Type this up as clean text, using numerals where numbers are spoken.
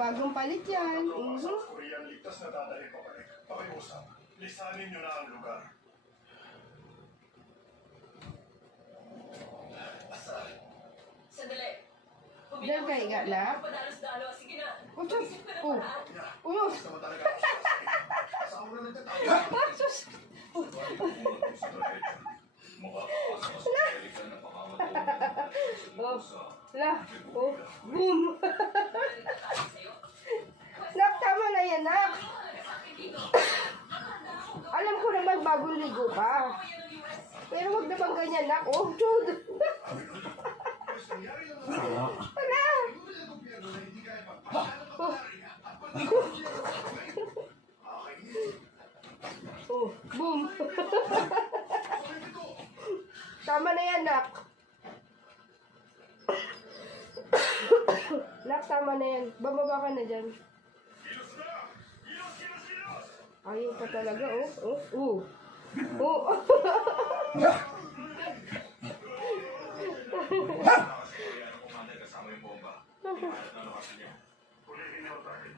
bagong palit yan. South Korean ligtas na dadalhin pabalik. Pakiusap, lisanin nyo na ang lugar. Sandali. Diyan ka higa na? Padalos-dalo. Sige na. Sus! Oh. Uyos! Gusto mo talaga ako sa kasama mo na nagtatayo. Sus! La! Oh! Boom! Nak, tama na yan, nak! Alam ko naman bagong ligo pa. Pero huwag naman ganyan, nak. Oh, chud! Wala! Oh! Oh, boom! Tama na yan, nak. Nak, tama na yan. Bababa ka na dyan. Ayaw pa talaga, oh. Oh, oh. Oh. Kasama yung bomba. Ano kasi niya?